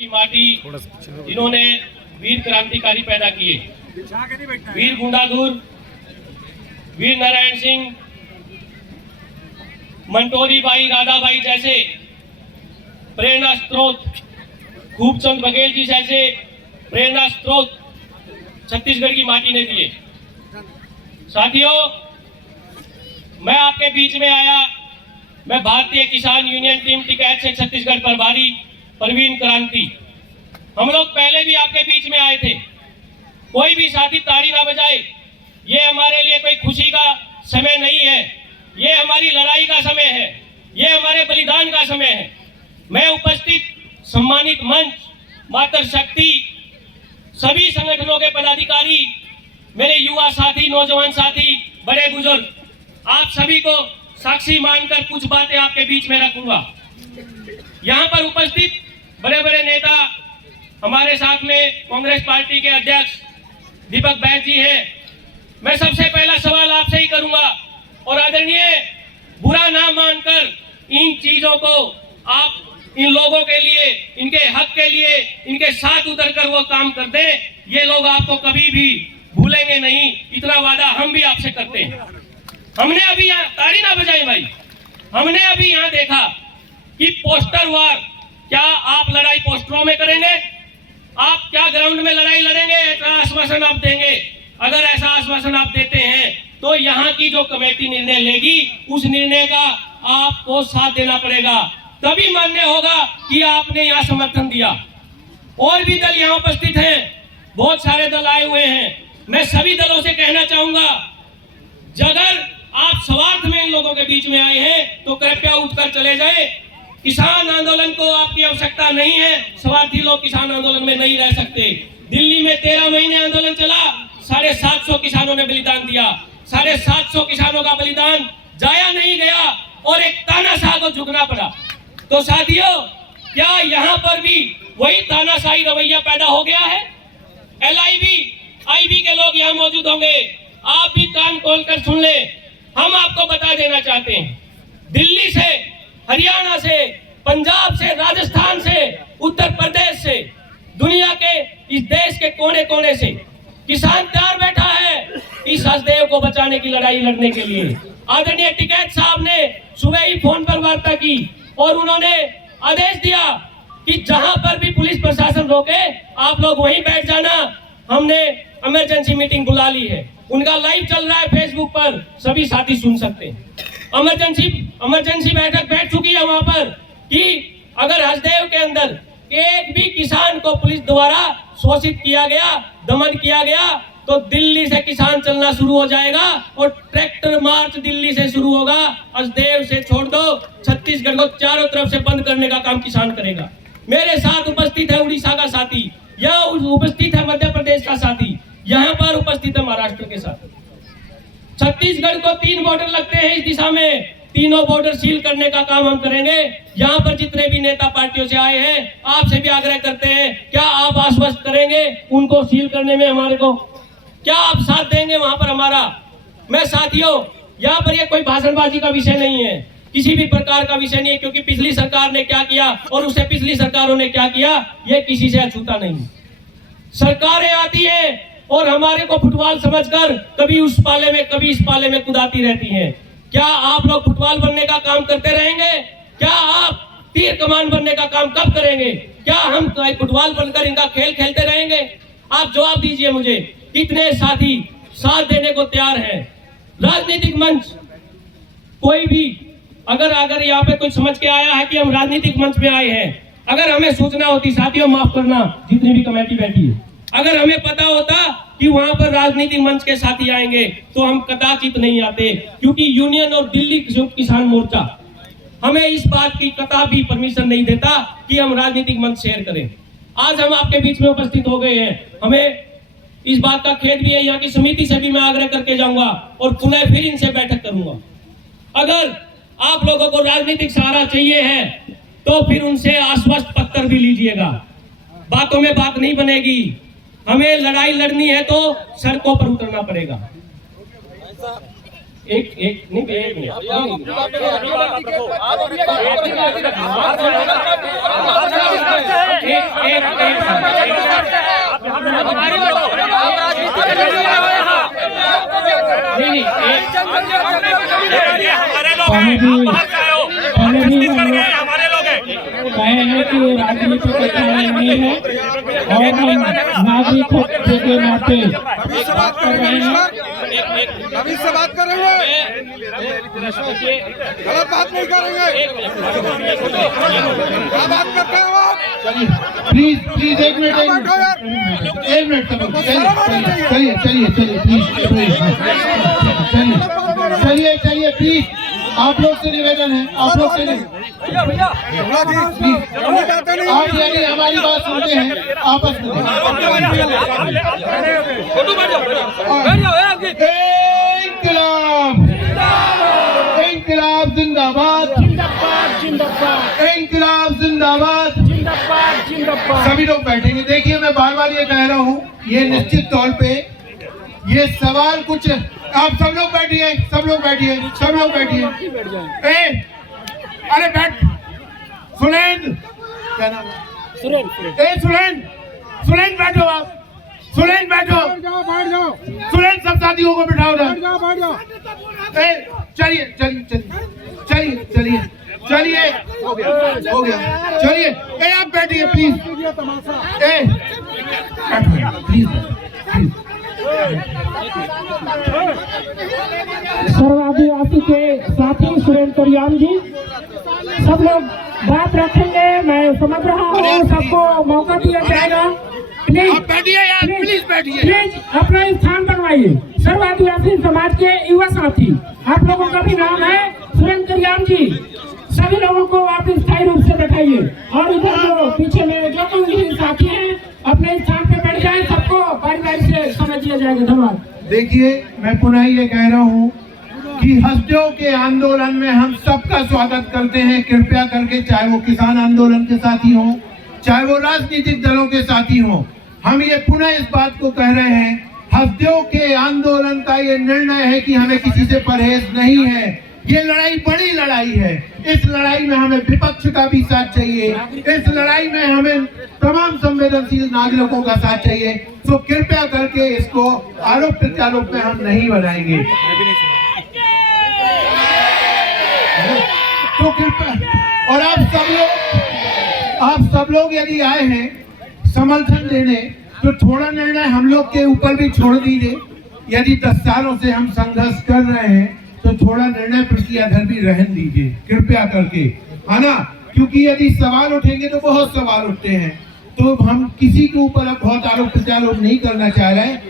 की माटी जिन्होंने वीर क्रांतिकारी पैदा किए, वीर गुंडाधुर, वीर नारायण सिंह, मंटोरी बाई, राधा बाई जैसे प्रेरणा स्रोत, खूबचंद बघेल जी जैसे प्रेरणा स्रोत छत्तीसगढ़ की माटी ने दिए। साथियों, मैं आपके बीच में आया, मैं भारतीय किसान यूनियन टीम टिकैत से छत्तीसगढ़ प्रभारी परवीन क्रांति। हम लोग पहले भी आपके बीच में आए थे। कोई भी साथी ताड़ी ना बजाए, ये हमारे लिए कोई खुशी का समय नहीं है, ये हमारी लड़ाई का समय है, ये हमारे बलिदान का समय है। मैं उपस्थित सम्मानित मंच, मातृशक्ति, सभी संगठनों के पदाधिकारी, मेरे युवा साथी, नौजवान साथी, बड़े बुजुर्ग, आप सभी को साक्षी मानकर कुछ बातें आपके बीच में रखूंगा। यहाँ पर उपस्थित बड़े बड़े नेता, हमारे साथ में कांग्रेस पार्टी के अध्यक्ष दीपक बैज जी हैं। मैं सबसे पहला सवाल आपसे ही करूंगा और आदरणीय, बुरा ना मानकर इन चीजों को आप इन लोगों के लिए, इनके हक के लिए, इनके साथ उतरकर वो काम कर दें। ये लोग आपको कभी भी भूलेंगे नहीं, इतना वादा हम भी आपसे करते हैं। हमने अभी यहाँ ताड़ी ना बजाई भाई, हमने अभी यहाँ देखा कि पोस्टर वार, क्या आप लड़ाई पोस्टरों में करेंगे? आप क्या ग्राउंड में लड़ाई लड़ेंगे? ऐसा आश्वासन आप देंगे? अगर ऐसा आश्वासन आप देते हैं तो यहाँ की जो कमेटी निर्णय लेगी, उस निर्णय का आपको साथ देना पड़ेगा, तभी मान्य होगा कि आपने यहाँ समर्थन दिया। और भी दल यहाँ उपस्थित हैं, बहुत सारे दल आए हुए हैं। मैं सभी दलों से कहना चाहूंगा, अगर आप स्वार्थ में इन लोगों के बीच में आए हैं तो कृपया उठकर चले जाए। किसान आंदोलन को आपकी आवश्यकता नहीं है, स्वार्थी लोग किसान आंदोलन में नहीं रह सकते। दिल्ली में 13 महीने आंदोलन चला, 750 किसानों ने बलिदान दिया। 750 किसानों का बलिदान जाया नहीं गया और एक तानाशाह को झुकना पड़ा। तो साथियों, क्या यहाँ पर भी वही तानाशाही रवैया पैदा हो गया है? LIV, IB के लोग यहाँ मौजूद होंगे, आप भी कान खोलकर सुन ले। हम आपको बता देना चाहते हैं, दिल्ली से, हरियाणा से, पंजाब से, राजस्थान से, उत्तर प्रदेश से, दुनिया के इस देश के कोने कोने से किसान तैयार बैठा है इस हसदेव को बचाने की लड़ाई लड़ने के लिए। आदरणीय टिकैत साहब ने सुबह ही फोन पर वार्ता की और उन्होंने आदेश दिया कि जहां पर भी पुलिस प्रशासन रोके, आप लोग वहीं बैठ जाना। हमने इमरजेंसी मीटिंग बुला ली है, उनका लाइव चल रहा है फेसबुक पर, सभी साथी सुन सकते हैं। इमरजेंसी बैठक बैठ चुकी है वहां पर कि अगर हसदेव के अंदर एक भी किसान को पुलिस द्वारा शोषित किया गया, दमन किया गया, तो दिल्ली से किसान चलना शुरू हो जाएगा और ट्रैक्टर मार्च दिल्ली से शुरू होगा। हसदेव से छोड़ दो, छत्तीसगढ़ को चारों तरफ से बंद करने का काम किसान करेगा। मेरे साथ उपस्थित है उड़ीसा का साथी, यहाँ उपस्थित है मध्य प्रदेश का साथी, यहाँ पर उपस्थित है महाराष्ट्र के साथ। छत्तीसगढ़ को 3 बॉर्डर लगते हैं इस दिशा में, तीनों बॉर्डर सील करने का काम हम करेंगे। यहाँ पर जितने भी नेता पार्टियों से आए हैं, आपसे भी आग्रह करते हैं, क्या आप आश्वस्त करेंगे उनको सील करने में हमारे को? क्या आप साथ देंगे वहां पर हमारा? मैं साथियों, यहाँ पर ये कोई भाषणबाजी का विषय नहीं है, किसी भी प्रकार का विषय नहीं है, क्योंकि पिछली सरकार ने क्या किया और उससे पिछली सरकारों ने क्या किया, ये किसी से अछूता नहीं। सरकारें आती है और हमारे को फुटबॉल समझकर कभी उस पाले में कभी इस पाले में कुदाती रहती हैं। क्या आप लोग फुटबॉल बनने का काम करते रहेंगे? क्या आप तीर कमान बनने का काम कब करेंगे? क्या हम फुटबॉल बनकर इनका खेल खेलते रहेंगे? आप जवाब दीजिए मुझे। कितने साथी साथ देने को तैयार हैं? राजनीतिक मंच, कोई भी अगर यहाँ पे कुछ समझ के आया है कि हम राजनीतिक मंच में आए हैं, अगर हमें सूचना होती, साथियों माफ करना जितनी भी कमेटी बैठी है, अगर हमें पता होता कि वहां पर राजनीतिक मंच के साथी आएंगे तो हम कदाचित नहीं आते, क्योंकि यूनियन और दिल्ली किसान मोर्चा हमें इस बात की कतई परमिशन नहीं देता कि हम राजनीतिक मंच शेयर करें। आज हम आपके बीच में उपस्थित हो गए हैं, हमें इस बात का खेद भी है। यहाँ की समिति से भी मैं आग्रह करके जाऊंगा और पुनः फिर इनसे बैठक करूंगा। अगर आप लोगों को राजनीतिक सहारा चाहिए है तो फिर उनसे आश्वस्त पत्र भी लीजिएगा। बातों में बात नहीं बनेगी, हमें लड़ाई लड़नी है तो सड़कों पर उतरना पड़ेगा। एक नहीं एक मिनट कहे हैं कि ये राजनीति का चुनाव नहीं है और हम नागरिकों के नाते बात कर रहे हैं। अभी से बात कर रहे हैं, गलत बात नहीं करेंगे। क्या बात करते हो आप? प्लीज प्लीज एक मिनट चलिए प्लीज चलिए प्लीज, आप लोग से निवेदन है, आप लोग से आप यदि हमारी बात सुनते हैं आपस में इंकलाब जिंदाबाद, इंकलाब जिंदाबाद। सभी लोग बैठेंगे। देखिए मैं बार बार ये कह रहा हूँ, ये निश्चित तौर पे ये सवाल कुछ, आप सब लोग बैठिए, सब लोग बैठिए। अरे बैठ, सुरेंद्र क्या नाम है? सुरेंद्र बैठो आप, सुरेंद्र बैठो, सुरेंद्र सब साथियों को बिठाओ ना। चलिए हो गया चलिए आप बैठिए प्लीज, सर्वादिवासी के साथी सुरेंद्र करियाम जी, सब लोग बात रखेंगे, मैं समझ रहा हूँ, सबको मौका दिया जाएगा। प्लीज अपना स्थान बनवाइए। सर्वादिवासी समाज के युवा साथी, आप लोगों का भी नाम है सुरेंद्र करियाम जी, सभी लोगों को आप स्थायी रूप से बैठाइए और इधर जो पीछे में जो कोई साथी हैं अपने स्थान पे बैठ जाए, सबको बारी बारी से समझ दिया जाएगा। धन्यवाद। देखिए मैं पुनः ये कह रहा हूँ कि हस्तियों के आंदोलन में हम सबका स्वागत करते हैं, कृपया करके, चाहे वो किसान आंदोलन के साथी हों, चाहे वो राजनीतिक दलों के साथी हों, हम ये पुनः इस बात को कह रहे हैं, हस्तियों के आंदोलन का ये निर्णय है कि हमें किसी से परहेज नहीं है। ये लड़ाई बड़ी लड़ाई है, इस लड़ाई में हमें विपक्ष का भी साथ चाहिए, इस लड़ाई में हमें तमाम संवेदनशील नागरिकों का साथ चाहिए। तो कृपया करके इसको आरोप प्रत्यारोप में हम नहीं बनाएंगे। तो कृपया, और आप सब लोग यदि आए हैं समर्थन देने, तो थोड़ा निर्णय हम लोग के ऊपर भी छोड़ दीजिए। यदि 10 सालों से हम संघर्ष कर रहे हैं तो थोड़ा निर्णय प्रक्रियाधर भी रहन दीजिए, कृपया करके, है ना? क्योंकि यदि सवाल उठेंगे तो बहुत सवाल उठते हैं, तो हम किसी के ऊपर अब बहुत आरोप प्रत्यारोप नहीं करना चाह रहे हैं।